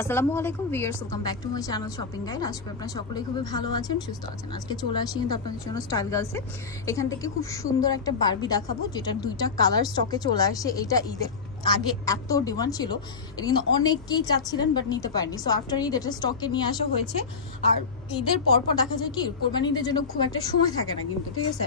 আসসালামু আলাইকুম viewers, welcome back to my channel shopping guide. আজকে আপনারা সকলেই খুবই ভালো আছেন, সুস্থ আছেন। আজকে চলে আসি কিন্তু আপনাদের জন্য স্টাইল গার্লসে। এখান থেকে খুব সুন্দর একটা বারবি দেখাবো, যেটার দুইটা কালার স্টকে চলে আসে। এটা ঈদের আগে এত ডিমান্ড ছিল, এটা কিন্তু অনেকেই চাচ্ছিলেন বাট নিতে পারেনি। সো আফটার ঈদ এটা স্টকে নিয়ে আসা হয়েছে। আর ঈদের পরপর দেখা যায় কি কোরবানি ঈদের জন্য খুব একটা সময় থাকে না কিন্তু, ঠিক আছে,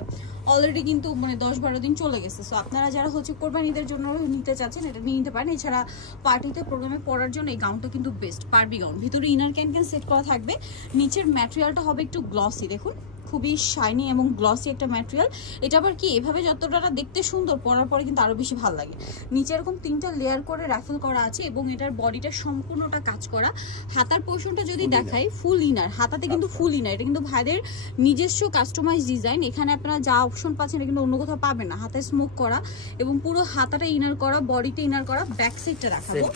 অলরেডি কিন্তু মানে 10-12 দিন চলে গেছে। সো আপনারা যারা হচ্ছে কোরবানি ঈদের জন্য নিতে চাচ্ছেন এটা নিয়ে নিতে পারেন। এছাড়া পার্টিতে প্রোগ্রামে পরার জন্য এই গাউনটা কিন্তু বেস্ট, বারবি গাউন। ভিতরে ইনার ক্যান সেট করা থাকবে, নিচের ম্যাটেরিয়ালটা হবে একটু গ্লসি, দেখুন খুবই শাইনি এবং গ্লসি একটা ম্যাটেরিয়াল। এটা আবার কি এভাবে যতটা দেখতে সুন্দর, পরার পরে কিন্তু আরো বেশি ভালো লাগে। নিচে এরকম 3টা লেয়ার করে রাফেল করা আছে এবং এটার বডিটা সম্পূর্ণটা কাজ করা। হাতার পোর্শনটা যদি দেখাই ফুল ইনার, হাতাতে কিন্তু ফুল ইনার। এটা কিন্তু ভাইদের নিজস্ব কাস্টমাইজ ডিজাইন। এখানে আপনারা যা অপশন পাচ্ছেন এটা কিন্তু অন্য কোথাও পাবেন না। হাতে স্মোক করা এবং পুরো হাতাটা ইনার করা, বডিতে ইনার করা। ব্যাক সাইডটা দেখাবো,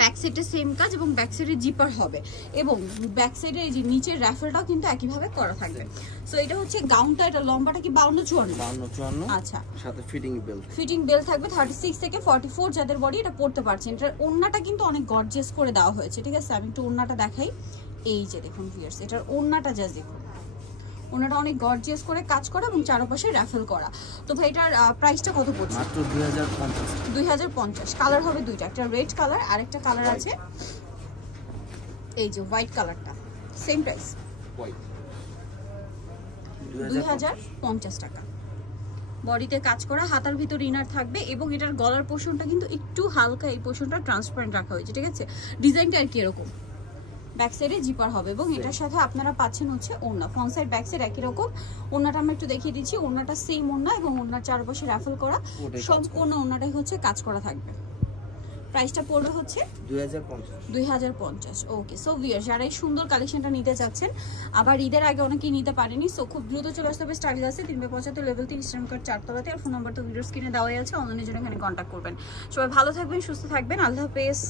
ব্যাক সাইডে সেম কাজ এবং ব্যাক সাইডে জিপার হবে এবং ব্যাক সাইডে এই যে নিচের র্যাফেলটাও কিন্তু একইভাবে করা থাকবে। সো এটা হচ্ছে গাউনটা। এটা লম্বাটা কি 52-54? আচ্ছা, সাথে ফিটিং বেল্ট থাকবে 36 থেকে 44 যাদের বডি এটা পড়তে পারছেন। এটার ওড়নাটা কিন্তু অনেক গর্জিয়াস করে দেওয়া হয়েছে, ঠিক আছে। আমি একটু ওড়নাটা দেখাই। এই যে দেখুন ভিউয়ার্স, এটার ওড়নাটা জাস্ট দেখুন, ওনাটা অনেক গর্জিয়াস করে কাজ করা এবং চারপাশে রাফেল করা। তো ভাই এটার প্রাইসটা কত পড়ছে? মাত্র 2050। কালার হবে দুইটা, একটা রেড কালার আর একটা কালার আছে এই যে হোয়াইট কালারটা। সেম প্রাইস 2050 টাকা। বডিতে কাজ করা, হাতার ভিতর ইনার থাকবে এবং এটার গলার পোর্শনটা কিন্তু একটু হালকা, এই পোর্শনটা ট্রান্সপারেন্ট রাখা হয়েছে, ঠিক আছে। ডিজাইনটা আর কি এরকম, ব্যাক সাইডে জিপার হবে এবং এটার সাথে আপনারা পাচ্ছেন হচ্ছে ওড়না। ফ্রন্ট সাইড ব্যাক সাইড একই রকম। ওড়নাটা আমরা একটু দেখিয়ে দিচ্ছি। ওড়নাটা সেম ওড়না এবং ওড়নার চারপাশে রাফেল করা, সম্পূর্ণ ওড়নাটাই হচ্ছে কাজ করা থাকবে। প্রাইসটা পড়বে হচ্ছে 2050। ওকে, সো ভিউয়ার্স যারা এই সুন্দর কালেকশনটা নিতে চাচ্ছেন, আবার ঈদের আগে অনেকেই নিতে পারেনি, সো খুব দ্রুত চলে আসতে হবে স্টাইল আছে 375 লেভেল 3 স্ট্যান্ড কার্ড 4 তলাতে। আর ফোন নাম্বার তো ভিডিওর স্ক্রিনে দেওয়াই আছে, অনলাইনের জন্য এখানে কন্ট্যাক্ট করবেন। সবাই ভালো থাকবেন, সুস্থ থাকবেন, আল্লাহ হাফেজ।